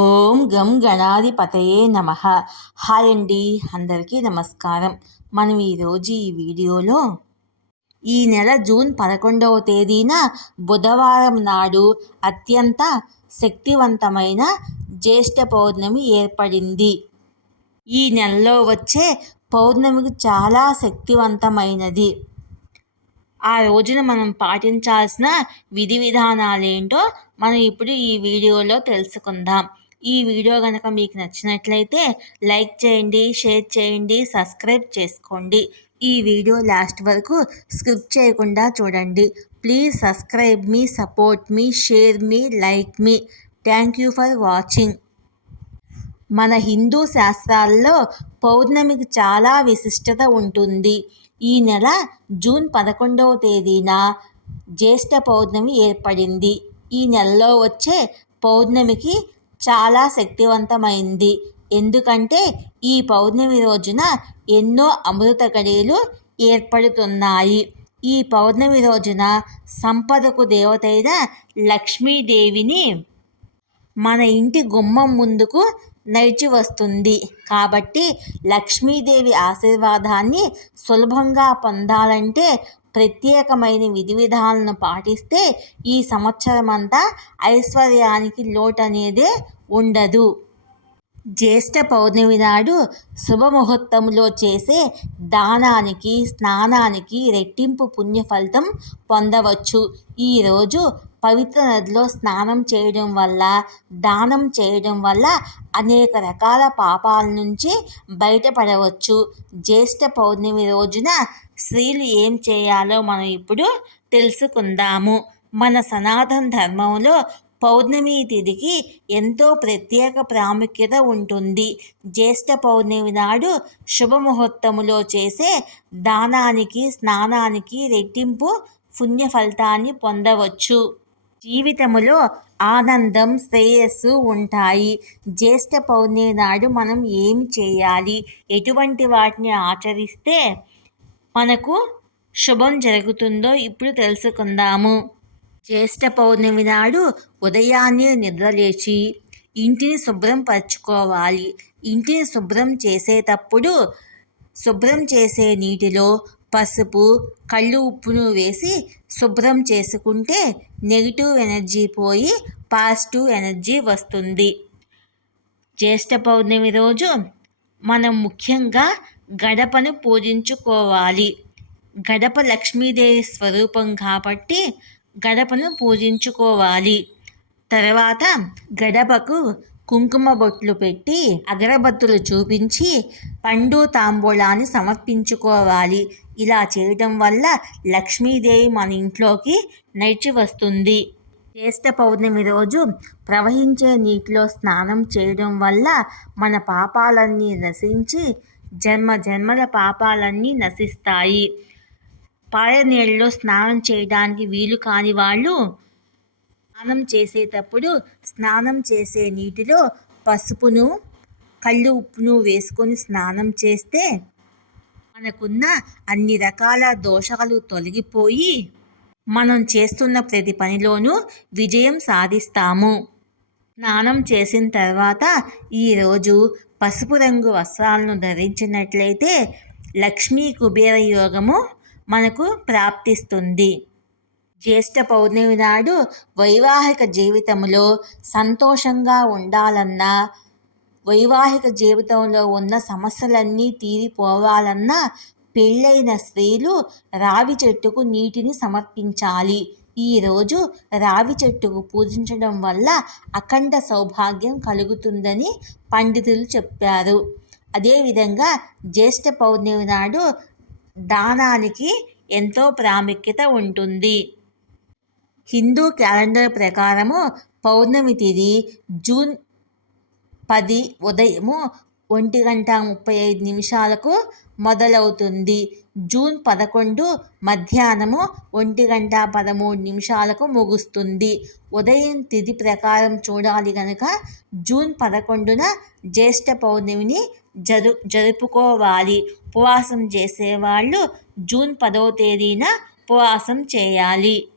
ఓం గం గణాధిపతయే నమ. హాయ్ అండి అందరికీ నమస్కారం. మనం ఈరోజు ఈ వీడియోలో ఈ నెల జూన్ పదకొండవ తేదీన బుధవారం నాడు అత్యంత శక్తివంతమైన జ్యేష్ఠ పౌర్ణమి ఏర్పడింది. ఈ నెలలో వచ్చే పౌర్ణమికి చాలా శక్తివంతమైనది. ఆ రోజున మనం పాటించాల్సిన విధి విధానాలేంటో మనం ఇప్పుడు ఈ వీడియోలో తెలుసుకుందాం. ఈ వీడియో కనుక మీకు నచ్చినట్లయితే లైక్ చేయండి షేర్ చేయండి సబ్స్క్రైబ్ చేసుకోండి. ఈ వీడియో లాస్ట్ వరకు స్కిప్ చేయకుండా చూడండి. ప్లీజ్ సబ్స్క్రైబ్ మీ సపోర్ట్ మీ షేర్ మీ like me. Thank you for watching. మన హిందూ శాస్త్రాల్లో పౌర్ణమికి చాలా విశిష్టత ఉంటుంది. ఈ నెల జూన్ పదకొండవ తేదీన జ్యేష్ఠ పౌర్ణమి ఏర్పడింది. ఈ నెలలో వచ్చే పౌర్ణమికి చాలా శక్తివంతమైంది. ఎందుకంటే ఈ పౌర్ణమి రోజున ఎన్నో అమృత గడియలు ఏర్పడుతున్నాయి. ఈ పౌర్ణమి రోజున సంపదకు దేవతైన లక్ష్మీదేవిని మన ఇంటి గుమ్మం ముందుకు నడిచి వస్తుంది కాబట్టి లక్ష్మీదేవి ఆశీర్వాదాన్ని సులభంగా పొందాలంటే ప్రత్యేకమైన విధి విధాలను పాటిస్తే ఈ సంవత్సరం అంతా ఐశ్వర్యానికి లోటు అనేదే ఉండదు. జ్యేష్ఠ పౌర్ణమి నాడు శుభముహూర్తంలో చేసే దానానికి స్నానానికి రెట్టింపు పుణ్య ఫలితం పొందవచ్చు ఈరోజు పవిత్ర నదిలో స్నానం చేయడం వల్ల దానం చేయడం వల్ల అనేక రకాల పాపాల నుంచి బయటపడవచ్చు. జ్యేష్ఠ పౌర్ణమి రోజున స్త్రీలు ఏం చేయాలో మనం ఇప్పుడు తెలుసుకుందాము. మన సనాతన ధర్మంలో పౌర్ణమి తిథికి ఎంతో ప్రత్యేక ప్రాముఖ్యత ఉంటుంది. జ్యేష్ఠ పౌర్ణమి నాడు శుభముహూర్తములో చేసే దానానికి స్నానానికి రెట్టింపు పుణ్య ఫలితాన్ని పొందవచ్చు. జీవితములో ఆనందం శ్రేయస్సు ఉంటాయి. జ్యేష్ఠ పౌర్ణమి నాడు మనం ఏమి చేయాలి? ఎటువంటి వాటిని ఆచరిస్తే మనకు శుభం జరుగుతుందో ఇప్పుడు తెలుసుకుందాము. జ్యేష్ఠ పౌర్ణమి నాడు ఉదయాన్నే నిద్రలేచి ఇంటిని శుభ్రం పరచుకోవాలి. ఇంటిని శుభ్రం చేసేటప్పుడు శుభ్రం చేసే నీటిలో పసుపు కళ్ళు ఉప్పును వేసి శుభ్రం చేసుకుంటే నెగిటివ్ ఎనర్జీ పోయి పాజిటివ్ ఎనర్జీ వస్తుంది. జ్యేష్ఠ పౌర్ణమి రోజు మనం ముఖ్యంగా గడపను పూజించుకోవాలి. గడప లక్ష్మీదేవి స్వరూపం కాబట్టి గడపను పూజించుకోవాలి. తర్వాత గడపకు కుంకుమ బొట్లు పెట్టి అగరబత్తులు చూపించి పండు తాంబూలాన్ని సమర్పించుకోవాలి. ఇలా చేయడం వల్ల లక్ష్మీదేవి మన ఇంట్లోకి నడిచి వస్తుంది. జ్యేష్ఠ పౌర్ణమి రోజు ప్రవహించే నీటిలో స్నానం చేయడం వల్ల మన పాపాలన్నీ నశించి జన్మ జన్మల పాపాలన్నీ నశిస్తాయి. పాయ నీళ్ళలో స్నానం చేయడానికి వీలు కాని వాళ్ళు స్నానం చేసేటప్పుడు స్నానం చేసే నీటిలో పసుపును కళ్ళు ఉప్పును వేసుకొని స్నానం చేస్తే మనకున్న అన్ని రకాల దోషాలు తొలగిపోయి మనం చేస్తున్న ప్రతి పనిలోనూ విజయం సాధిస్తాము. స్నానం చేసిన తర్వాత ఈరోజు పసుపు రంగు వస్త్రాలను ధరించినట్లయితే లక్ష్మీ కుబేర యోగము మనకు ప్రాప్తిస్తుంది. జ్యేష్ఠ పౌర్ణమి నాడు వైవాహిక జీవితంలో సంతోషంగా ఉండాలన్నా వైవాహిక జీవితంలో ఉన్న సమస్యలన్నీ తీరిపోవాలన్నా పెళ్ళైన స్త్రీలు రావి చెట్టుకు నీటిని సమర్పించాలి. ఈరోజు రావి చెట్టుకు పూజించడం వల్ల అఖండ సౌభాగ్యం కలుగుతుందని పండితులు చెప్పారు. అదేవిధంగా జ్యేష్ఠ పౌర్ణమి నాడు దానానికి ఎంతో ప్రాముఖ్యత ఉంటుంది. హిందూ క్యాలెండర్ ప్రకారము పౌర్ణమి తిథి జూన్ పది ఉదయము ఒంటి గంట ముప్పై ఐదు నిమిషాలకు మొదలవుతుంది. జూన్ పదకొండు మధ్యాహ్నము ఒంటి గంట పదమూడు నిమిషాలకు ముగుస్తుంది. ఉదయం తిథి ప్రకారం చూడాలి కనుక జూన్ పదకొండున జ్యేష్ఠ పౌర్ణమిని జరు జరుపుకోవాలి. ఉపవాసం చేసేవాళ్ళు జూన్ పదవ తేదీన ఉపవాసం చేయాలి.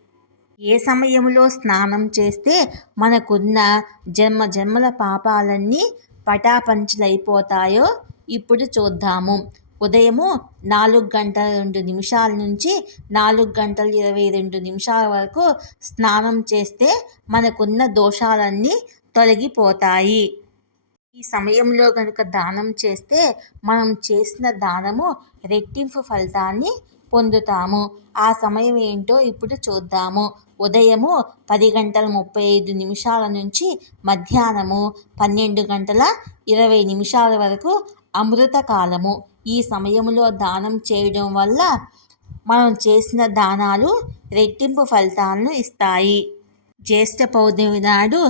ఏ సమయంలో స్నానం చేస్తే మనకున్న జన్మ జన్మల పాపాలన్నీ పటాపంచలైపోతాయో ఇప్పుడు చూద్దాము. ఉదయము నాలుగు గంటల రెండు నిమిషాల నుంచి నాలుగు గంటల ఇరవై రెండు నిమిషాల వరకు స్నానం చేస్తే మనకున్న దోషాలన్నీ తొలగిపోతాయి. ఈ సమయంలో కనుక దానం చేస్తే మనం చేసిన దానము రెట్టింపు ఫలితాన్ని పొందుతాము. ఆ సమయం ఏంటో ఇప్పుడు చూద్దాము. ఉదయము పది గంటల ముప్పై ఐదు నిమిషాల నుంచి మధ్యాహ్నము పన్నెండు గంటల ఇరవై నిమిషాల వరకు అమృత కాలము. ఈ సమయంలో దానం చేయడం వల్ల మనం చేసిన దానాలు రెట్టింపు ఫలితాలను ఇస్తాయి. జ్యేష్ఠ పౌర్ణమి నాడు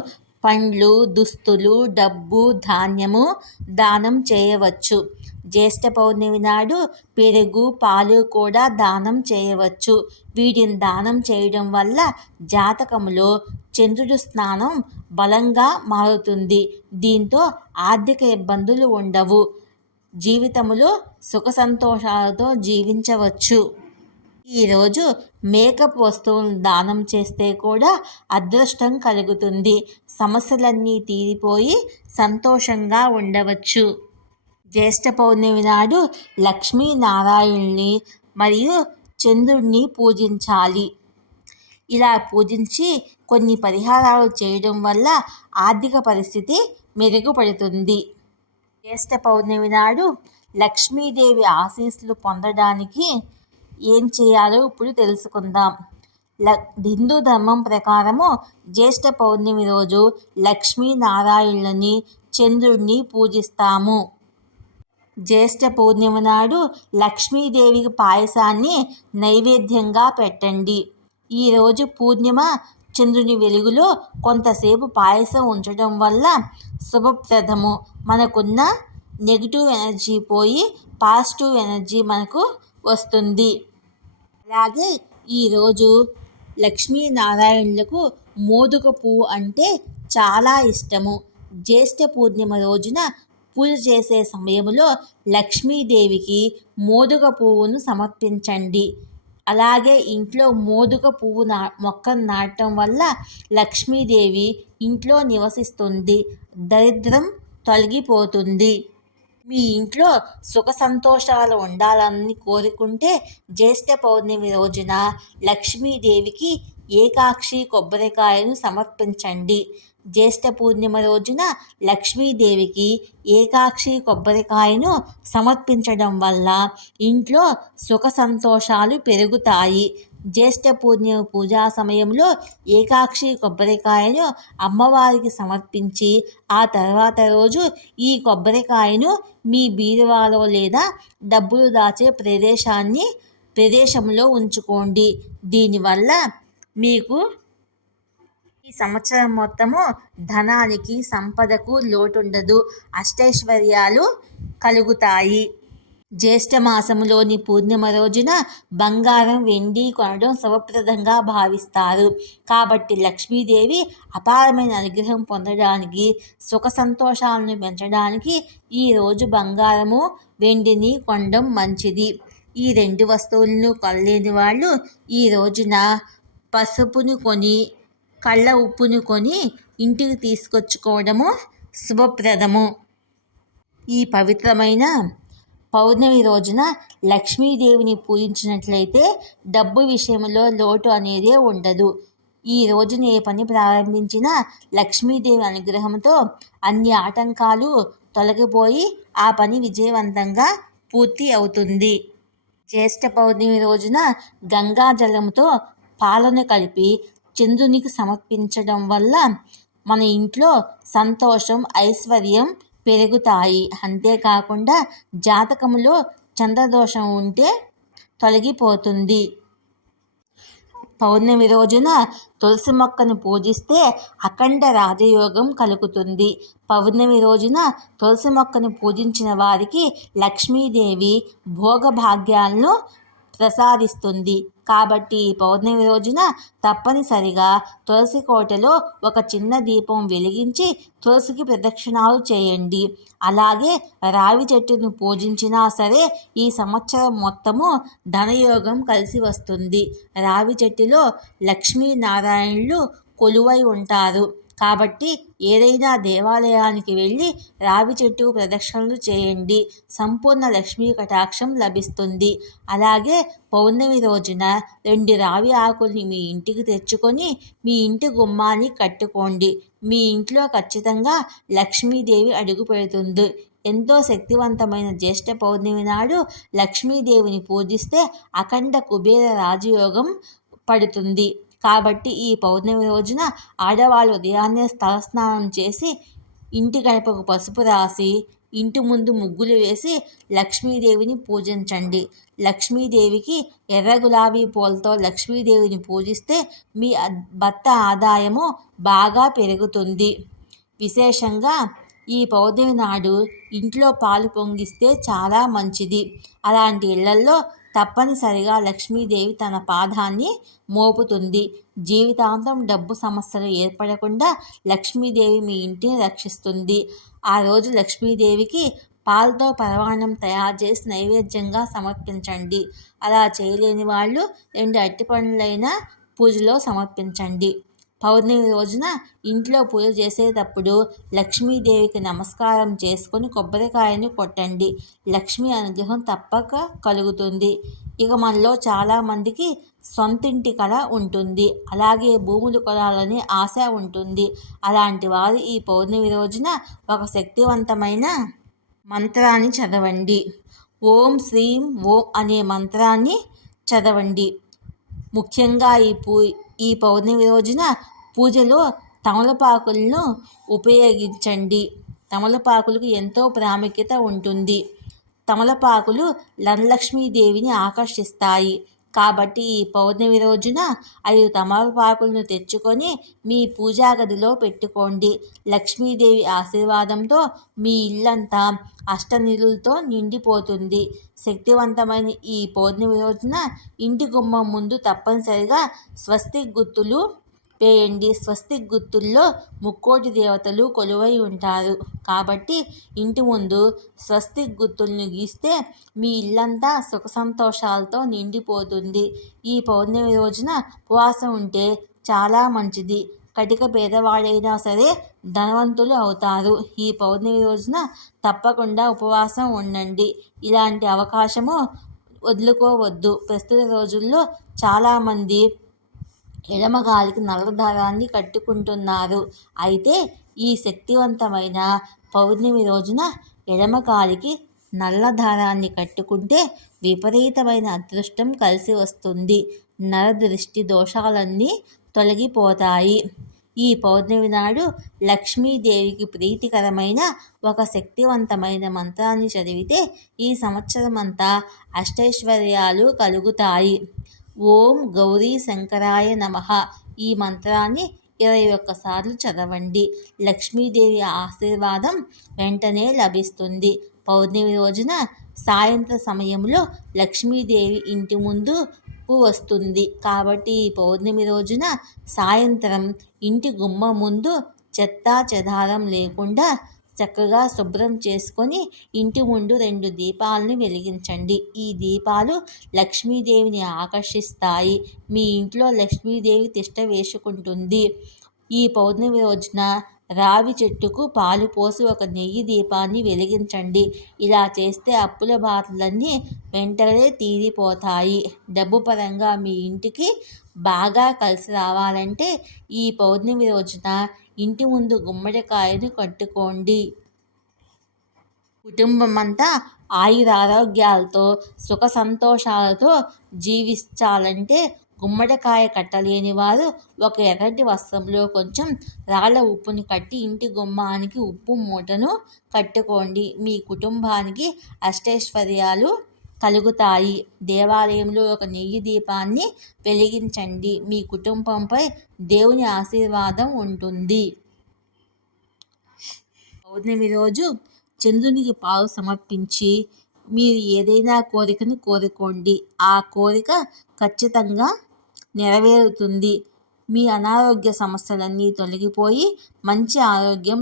పండ్లు దుస్తులు డబ్బు ధాన్యము దానం చేయవచ్చు. జ్యేష్ఠ పౌర్ణమి నాడు పెరుగు పాలు కూడా దానం చేయవచ్చు. వీటిని దానం చేయడం వల్ల జాతకంలో చంద్రుడు స్నానం బలంగా మారుతుంది. దీంతో ఆర్థిక ఇబ్బందులు ఉండవు. జీవితంలో సుఖ సంతోషాలతో జీవించవచ్చు. ఈరోజు మేకప్ వస్తువులను దానం చేస్తే కూడా అదృష్టం కలుగుతుంది. సమస్యలన్నీ తీరిపోయి సంతోషంగా ఉండవచ్చు. జ్యేష్ఠ పౌర్ణమి నాడు లక్ష్మీనారాయణుని మరియు చంద్రుడిని పూజించాలి. ఇలా పూజించి కొన్ని పరిహారాలు చేయడం వల్ల ఆర్థిక పరిస్థితి మెరుగుపడుతుంది. జ్యేష్ఠ పౌర్ణమి నాడు లక్ష్మీదేవి ఆశీస్సులు పొందడానికి ఏం చేయాలో ఇప్పుడు తెలుసుకుందాం. ల హిందూ ధర్మం ప్రకారము జ్యేష్ఠ పౌర్ణమి రోజు లక్ష్మీనారాయణుని చంద్రుడిని పూజిస్తాము. జ్యేష్ఠ పూర్ణిమ నాడు లక్ష్మీదేవికి పాయసాన్ని నైవేద్యంగా పెట్టండి. ఈరోజు పూర్ణిమ చంద్రుని వెలుగులో కొంతసేపు పాయసం ఉంచడం వల్ల శుభప్రదము. మనకున్న నెగిటివ్ ఎనర్జీ పోయి పాజిటివ్ ఎనర్జీ మనకు వస్తుంది. అలాగే ఈరోజు లక్ష్మీనారాయణులకు మోదుక పువ్వు అంటే చాలా ఇష్టము. జ్యేష్ఠ పూర్ణిమ రోజున పూజ చేసే సమయంలో లక్ష్మీదేవికి మోదుగ పువ్వును సమర్పించండి. అలాగే ఇంట్లో మోదుగ పువ్వు నా మొక్కను నాటడం వల్ల లక్ష్మీదేవి ఇంట్లో నివసిస్తుంది. దరిద్రం తొలగిపోతుంది. మీ ఇంట్లో సుఖ సంతోషాలు ఉండాలని కోరుకుంటే జ్యేష్ఠ పౌర్ణమి రోజున లక్ష్మీదేవికి ఏకాక్షి కొబ్బరికాయను సమర్పించండి. జ్యేష్ఠ పూర్ణిమ రోజున లక్ష్మీదేవికి ఏకాక్షి కొబ్బరికాయను సమర్పించడం వల్ల ఇంట్లో సుఖ సంతోషాలు పెరుగుతాయి. జ్యేష్ఠ పూర్ణిమ పూజా సమయంలో ఏకాక్షి కొబ్బరికాయను అమ్మవారికి సమర్పించి ఆ తర్వాత రోజు ఈ కొబ్బరికాయను మీ బీరువాలో లేదా డబ్బులు దాచే ప్రదేశాన్ని ప్రదేశంలో ఉంచుకోండి. దీనివల్ల మీకు ఈ సంవత్సరం మొత్తము ధనానికి సంపదకు లోటుండదు. అష్టైశ్వర్యాలు కలుగుతాయి. జ్యేష్ఠమాసములోని పూర్ణిమ రోజున బంగారం వెండి కొనడం శుభప్రదంగా భావిస్తారు. కాబట్టి లక్ష్మీదేవి అపారమైన అనుగ్రహం పొందడానికి సుఖ సంతోషాలను పెంచడానికి ఈరోజు బంగారము వెండిని కొనడం మంచిది. ఈ రెండు వస్తువులను కొనలేని వాళ్ళు ఈ రోజున పసుపును కొని కళ్ళ ఉప్పును కొని ఇంటికి తీసుకొచ్చుకోవడము శుభప్రదము. ఈ పవిత్రమైన పౌర్ణమి రోజున లక్ష్మీదేవిని పూజించినట్లయితే డబ్బు విషయంలో లోటు అనేదే ఉండదు. ఈ రోజున ఏ పని ప్రారంభించినా లక్ష్మీదేవి అనుగ్రహంతో అన్ని ఆటంకాలు తొలగిపోయి ఆ పని విజయవంతంగా పూర్తి అవుతుంది. జ్యేష్ఠ పౌర్ణమి రోజున గంగా జలంతో పాలను కలిపి చంద్రునికి సమర్పించడం వల్ల మన ఇంట్లో సంతోషం ఐశ్వర్యం పెరుగుతాయి. అంతేకాకుండా జాతకంలో చంద్రదోషం ఉంటే తొలగిపోతుంది. పౌర్ణమి రోజున తులసి మొక్కను పూజిస్తే అఖండ రాజయోగం కలుగుతుంది. పౌర్ణమి రోజున తులసి మొక్కను పూజించిన వారికి లక్ష్మీదేవి భోగభాగ్యాలను ప్రసాదిస్తుంది. కాబట్టి ఈ పౌర్ణమి రోజున తప్పనిసరిగా తులసి కోటలో ఒక చిన్న దీపం వెలిగించి తులసికి ప్రదక్షిణాలు చేయండి. అలాగే రావి చెట్టును పూజించినా సరే ఈ సంవత్సరం మొత్తము ధనయోగం కలిసి వస్తుంది. రావి చెట్టులో లక్ష్మీనారాయణులు కొలువై ఉంటారు. కాబట్టి ఏదైనా దేవాలయానికి వెళ్ళి రావి చెట్టు ప్రదక్షిణలు చేయండి. సంపూర్ణ లక్ష్మీ కటాక్షం లభిస్తుంది. అలాగే పౌర్ణమి రోజున రెండు రావి ఆకుల్ని మీ ఇంటికి తెచ్చుకొని మీ ఇంటి గుమ్మాన్ని కట్టుకోండి. మీ ఇంట్లో ఖచ్చితంగా లక్ష్మీదేవి అడుగు పెడుతుంది. ఎంతో శక్తివంతమైన జ్యేష్ఠ పౌర్ణమి నాడు లక్ష్మీదేవిని పూజిస్తే అఖండ కుబేర రాజయోగం పడుతుంది. కాబట్టి ఈ పౌర్ణమి రోజున ఆడవాళ్ళు ఉదయాన్నే తలస్నానం చేసి ఇంటి గడపకు పసుపు రాసి ఇంటి ముందు ముగ్గులు వేసి లక్ష్మీదేవిని పూజించండి. లక్ష్మీదేవికి ఎర్ర గులాబీ పూలతో లక్ష్మీదేవిని పూజిస్తే మీ భర్త ఆదాయము బాగా పెరుగుతుంది. విశేషంగా ఈ పౌర్ణమి నాడు ఇంట్లో పాలు పొంగిస్తే చాలా మంచిది. అలాంటి ఇళ్ళల్లో తప్పనిసరిగా లక్ష్మీదేవి తన పాదాన్ని మోపుతుంది. జీవితాంతం డబ్బు సమస్యలు ఏర్పడకుండా లక్ష్మీదేవి మీ ఇంటిని రక్షిస్తుంది. ఆ రోజు లక్ష్మీదేవికి పాలతో పరవాణం తయారు చేసి నైవేద్యంగా సమర్పించండి. అలా చేయలేని వాళ్ళు రెండు అరటిపండ్లైనా పూజలో సమర్పించండి. పౌర్ణమి రోజున ఇంట్లో పూజ చేసేటప్పుడు లక్ష్మీదేవికి నమస్కారం చేసుకొని కొబ్బరికాయని కొట్టండి. లక్ష్మీ అనుగ్రహం తప్పక కలుగుతుంది. ఇక మనలో చాలామందికి సొంతింటి కళ ఉంటుంది. అలాగే భూములు కొనాలని ఆశ ఉంటుంది. అలాంటి వారు ఈ పౌర్ణమి రోజున ఒక శక్తివంతమైన మంత్రాన్ని చదవండి. ఓం శ్రీం ఓం అనే మంత్రాన్ని చదవండి. ముఖ్యంగా ఈ పూ ఈ పౌర్ణమి రోజున పూజలో తమలపాకులను ఉపయోగించండి. తమలపాకులకు ఎంతో ప్రాముఖ్యత ఉంటుంది. తమలపాకులు ధనలక్ష్మీదేవిని ఆకర్షిస్తాయి. కాబట్టి ఈ పౌర్ణమి రోజున ఐదు తమలపాకులను తెచ్చుకొని మీ పూజా గదిలో పెట్టుకోండి. లక్ష్మీదేవి ఆశీర్వాదంతో మీ ఇల్లంతా అష్టనిధులతో నిండిపోతుంది. శక్తివంతమైన ఈ పౌర్ణమి రోజున ఇంటి గుమ్మం ముందు తప్పనిసరిగా స్వస్తి గుర్తులు వేయండి స్వస్తిక్ గుర్తుల్లో ముక్కోటి దేవతలు కొలువై ఉంటారు. కాబట్టి ఇంటి ముందు స్వస్తిక్ గుర్తుల్ని గీస్తే మీ ఇల్లంతా సుఖ సంతోషాలతో నిండిపోతుంది. ఈ పౌర్ణమి రోజున ఉపవాసం ఉంటే చాలా మంచిది. కటిక పేదవాడైనా సరే ధనవంతులు అవుతారు. ఈ పౌర్ణమి రోజున తప్పకుండా ఉపవాసం ఉండండి. ఇలాంటి అవకాశము వదులుకోవద్దు. ప్రస్తుత రోజుల్లో చాలామంది ఎడమగాలికి నల్ల దారాన్ని కట్టుకుంటున్నారు. అయితే ఈ శక్తివంతమైన పౌర్ణమి రోజున ఎడమకాలికి నల్ల దారాన్ని కట్టుకుంటే విపరీతమైన అదృష్టం కలిసి వస్తుంది. నరదృష్టి దోషాలన్నీ తొలగిపోతాయి. ఈ పౌర్ణమి నాడు లక్ష్మీదేవికి ప్రీతికరమైన ఒక శక్తివంతమైన మంత్రాన్ని చదివితే ఈ సంవత్సరం అంతా అష్టైశ్వర్యాలు కలుగుతాయి. ఓం గౌరీ శంకరాయ నమ. ఈ మంత్రాన్ని ఇరవై ఒక్కసార్లు చదవండి. లక్ష్మీదేవి ఆశీర్వాదం వెంటనే లభిస్తుంది. పౌర్ణమి రోజున సాయంత్ర సమయంలో లక్ష్మీదేవి ఇంటి ముందు వస్తుంది. కాబట్టి ఈ పౌర్ణమి రోజున సాయంత్రం ఇంటి గుమ్మ ముందు చెత్తా చెదారం లేకుండా చక్కగా శుభ్రం చేసుకొని ఇంటి ముందు రెండు దీపాలను వెలిగించండి. ఈ దీపాలు లక్ష్మీదేవిని ఆకర్షిస్తాయి. మీ ఇంట్లో లక్ష్మీదేవి తిష్ట వేసుకుంటుంది. ఈ పౌర్ణమి రోజున రావి చెట్టుకు పాలు పోసి ఒక నెయ్యి దీపాన్ని వెలిగించండి. ఇలా చేస్తే అప్పుల బాధలన్నీ వెంటనే తీరిపోతాయి. డబ్బు పరంగా మీ ఇంటికి బాగా కలిసి రావాలంటే ఈ పౌర్ణమి రోజున ఇంటి ముందు గుమ్మడికాయను కట్టుకోండి. కుటుంబం అంతా ఆయురారోగ్యాలతో సుఖ సంతోషాలతో జీవించాలంటే గుమ్మడికాయ కట్టలేని వారు ఒక ఎర్రటి వస్త్రంలో కొంచెం రాళ్ళ ఉప్పుని కట్టి ఇంటి గుమ్మానికి ఉప్పు మూటను కట్టుకోండి. మీ కుటుంబానికి అష్టైశ్వర్యాలు కలుగుతాయి. దేవాలయంలో ఒక నెయ్యి దీపాన్ని వెలిగించండి. మీ కుటుంబంపై దేవుని ఆశీర్వాదం ఉంటుంది. పౌర్ణమి రోజు చంద్రునికి పాలు సమర్పించి మీరు ఏదైనా కోరికను కోరుకోండి. ఆ కోరిక ఖచ్చితంగా నెరవేరుతుంది. మీ అనారోగ్య సమస్యలన్నీ తొలగిపోయి మంచి ఆరోగ్యం